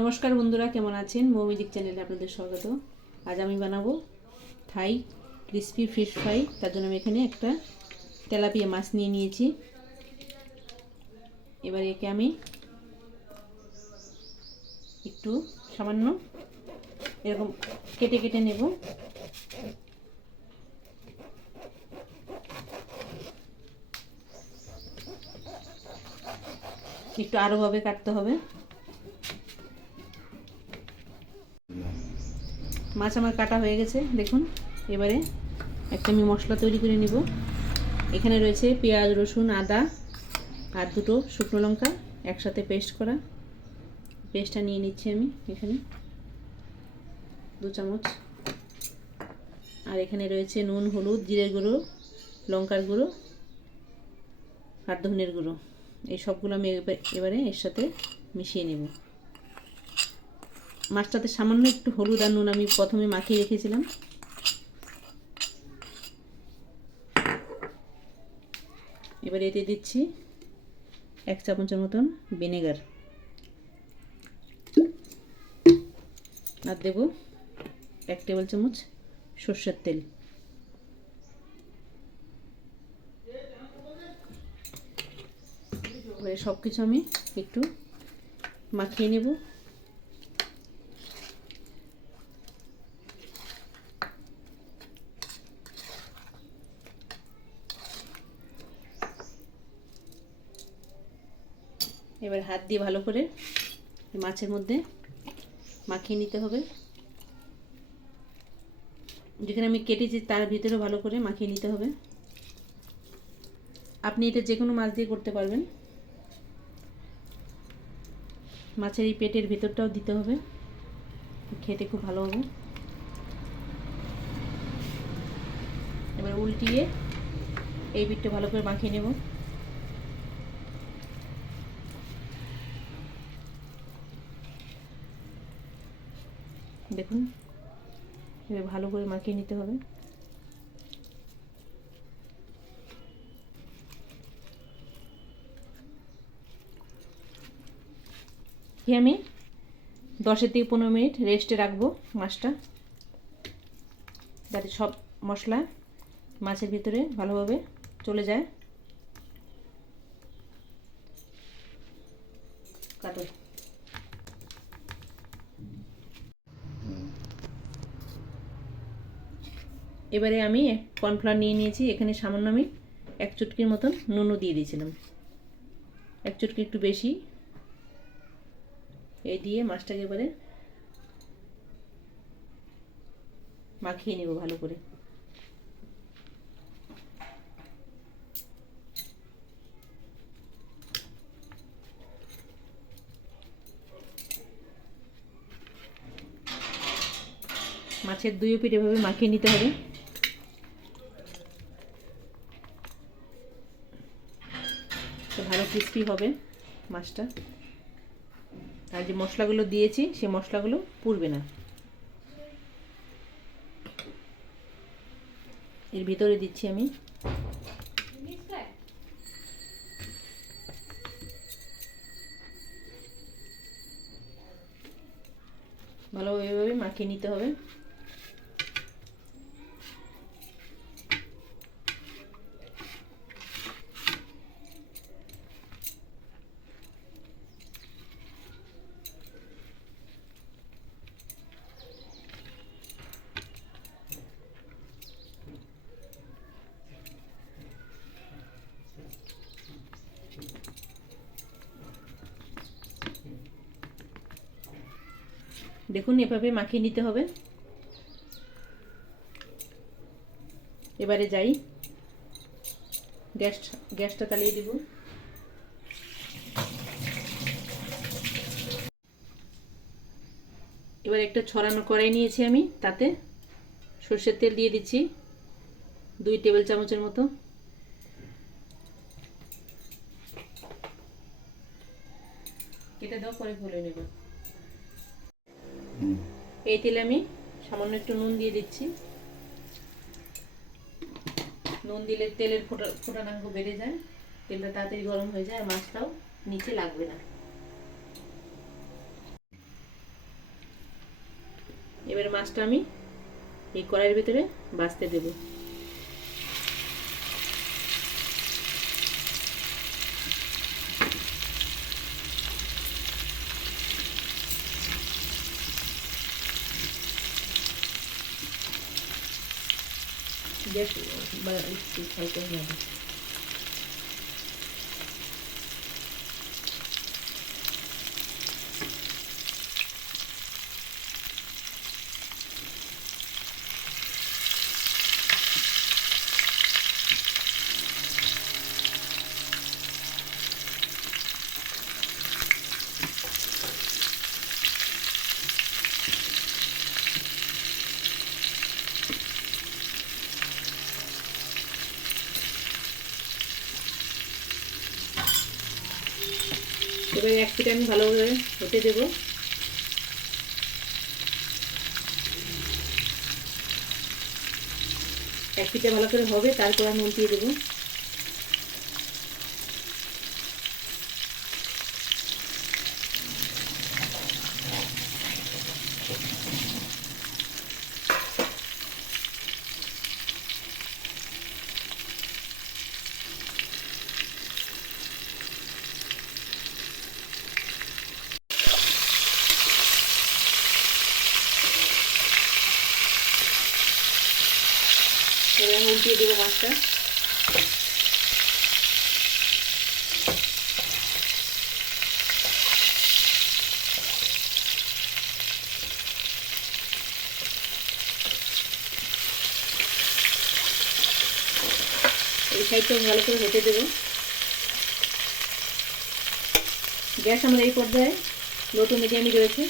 নমস্কার বন্ধুরা, কেমন আছেন? মৌমিদিক চ্যানেলে আপনাদের স্বাগত। আজ আমি বানাবো থাই ক্রিসপি ফিশ ফ্রাই। তার জন্য আমি এখানে একটা তেলাপিয়া মাছ নিয়ে নিয়েছি। এবার একে আমি একটু সামান্য এরকম কেটে কেটে নেব। একটু আরোভাবে কাটতে হবে। মাছ আমার কাটা হয়ে গেছে, দেখুন। এবারে একটা আমি মশলা তৈরি করে নিব। এখানে রয়েছে পেঁয়াজ, রসুন, আদা আর দুটো শুকনো লঙ্কা একসাথে পেস্ট করা। পেস্টটা নিয়ে নিচ্ছি আমি এখানে দু চামচ। আর এখানে রয়েছে নুন, হলুদ, জিরের গুঁড়ো, লঙ্কার গুঁড়ো আর ধনের গুঁড়ো। এই সবগুলো আমি এবার- এবারে এর সাথে মিশিয়ে নেব। মাছটাতে সামান্য একটু হলুদ আর নুন আমি প্রথমে মাখিয়ে রেখেছিলাম। এবার এতে দিচ্ছি এক চামচের মতন ভিনেগার। আর দেব এক টেবিল চামচ সর্ষের তেল। সব কিছু আমি একটু মাখিয়ে নেব এবার হাত দিয়ে ভালো করে মাছের মধ্যে মাখিয়ে নিতে হবে। যেখানে আমি কেটেছি তার ভিতরে ভালো করে মাখিয়ে নিতে হবে। আপনি এটা যে কোনো মাছ দিয়ে করতে পারবেন। মাছের এই পেটের ভেতরটাও দিতে হবে। খেতে খুব ভালো হবে। এবার উল্টিয়ে এই বিটটা ভালো করে মাখিয়ে নেব। দেখুন। এবার ভালো করে মাখিয়ে নিতে হবে। আমি দশের থেকে পনেরো মিনিট রেস্টে রাখব মাছটা। যাতে সব মশলা মাছের ভিতরে ভালোভাবে চলে যায় কাটো এবারে আমি কর্নফ্লাওয়ার নিয়ে নিয়েছি, এখানে সামান্য আমি এক চুটকির মতন নুনও দিয়ে দিয়েছিলাম। এক চুটকি একটু বেশি। এই দিয়ে মাছটাকে এবারে মাখিয়ে নেব ভালো করে। মাছের দুই পিঠ এভাবে মাখিয়ে নিতে হবে তো ভালো ক্রিস্পি হবে মাছটা। আর যে মশলাগুলো দিয়েছি, সেই মশলাগুলো পুড়বে না। এর ভিতরে দিচ্ছি আমি। ভালোভাবে মাখিয়ে নিতে হবে। দেখুন, এভাবে মাখিয়ে নিতে হবে। এবারে যাই। গ্যাস গ্যাসটা চালিয়ে দিব। এবার একটা ছড়ানো কড়াই নিয়েছি আমি, তাতে সর্ষের তেল দিয়ে দিচ্ছি, দুই টেবিল চামচের মতো। কেটে দাও পরে ভুলে নেব। এই তেলে আমি সামান্য একটু নুন দিয়ে দিচ্ছি। নুন দিলে তেলের ফোটা ফোটানাঙ্গ বেড়ে যায় তেলটা তাড়াতাড়ি গরম হয়ে যায় আর মাছটাও নিচে লাগবে না। এবার মাছটা আমি এই কড়াইয়ের ভিতরে বাছতে দেবো। ですよ。まだ生きていたいと思います。এবারে এক পিঠে আমি ভালোভাবে হতে দেবো। এক পিঠে ভালো করে হবে, তারপর আমি উল্টিয়ে দেবো এবারে আমি উল্টিয়ে দেবো মাছটা। এই সাইডটা ভালো করে হেঁটে দেবো। গ্যাস আমার এই পর্যায়ে, লো টু মিডিয়ামই রয়েছে।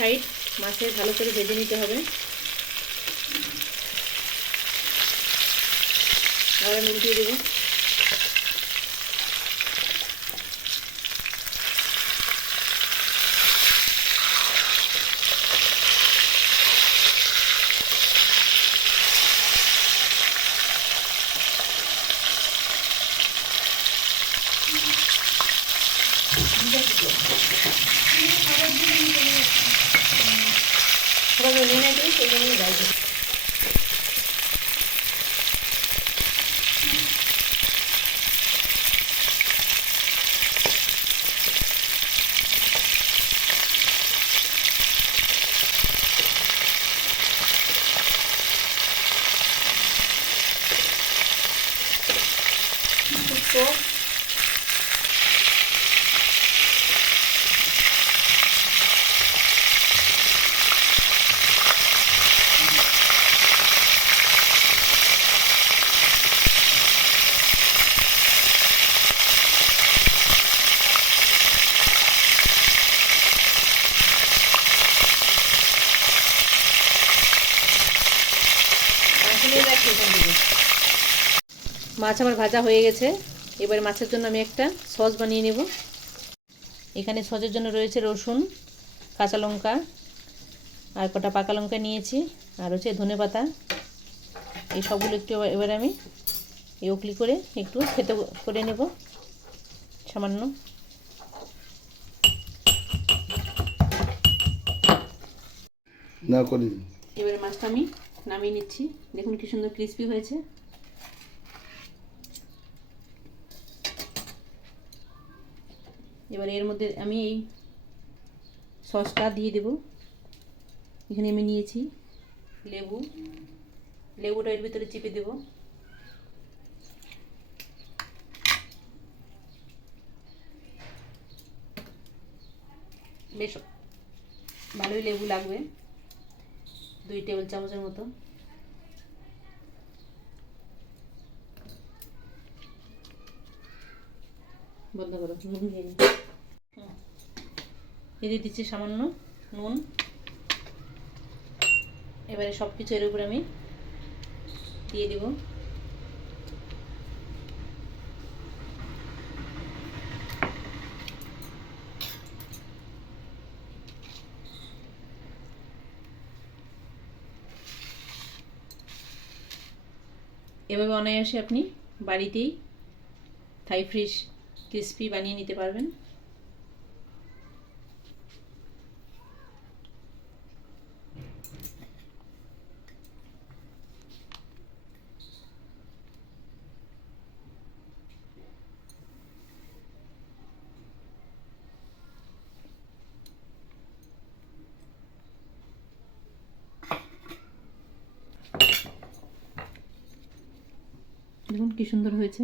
সাইড মাছের ভালো করে ভেজে নিতে হবে। আবার আমি উল্টিয়ে দেবো। সবাই নিয়ে নেবে সেই জন্যই গাই দেবো মাছ আমার ভাজা হয়ে গেছে। এবার মাছের জন্য আমি একটা সস বানিয়ে নেব। এখানে সসের জন্য রয়েছে রসুন কাঁচা লঙ্কা আর কটা পাকা লঙ্কা নিয়েছি আর হচ্ছে ধনে পাতা। এই সবগুলো একটু এবার আমি ইউকলি করে একটু খেতে করে নেব সামান্য। না করি এবারে মাছটা আমি নামিয়ে নিচ্ছি। দেখুন কি সুন্দর ক্রিস্পি হয়েছে। এবার এর মধ্যে আমি এই সসটা দিয়ে দেব। এখানে আমি নিয়েছি লেবু। লেবুটা এর ভিতরে চিপে দেব। বেশ ভালোই লেবু লাগবে, দুই টেবিল চামচের মতো। বন্ধ করো। এতে দিচ্ছি সামান্য নুন। এবারে সব কিছু এর উপরে আমি দিয়ে দিব। এভাবে অনায়াসে আপনি বাড়িতেই থাই ফ্রিশ ক্রিস্পি বানিয়ে নিতে পারবেন। দেখুন কি সুন্দর হয়েছে।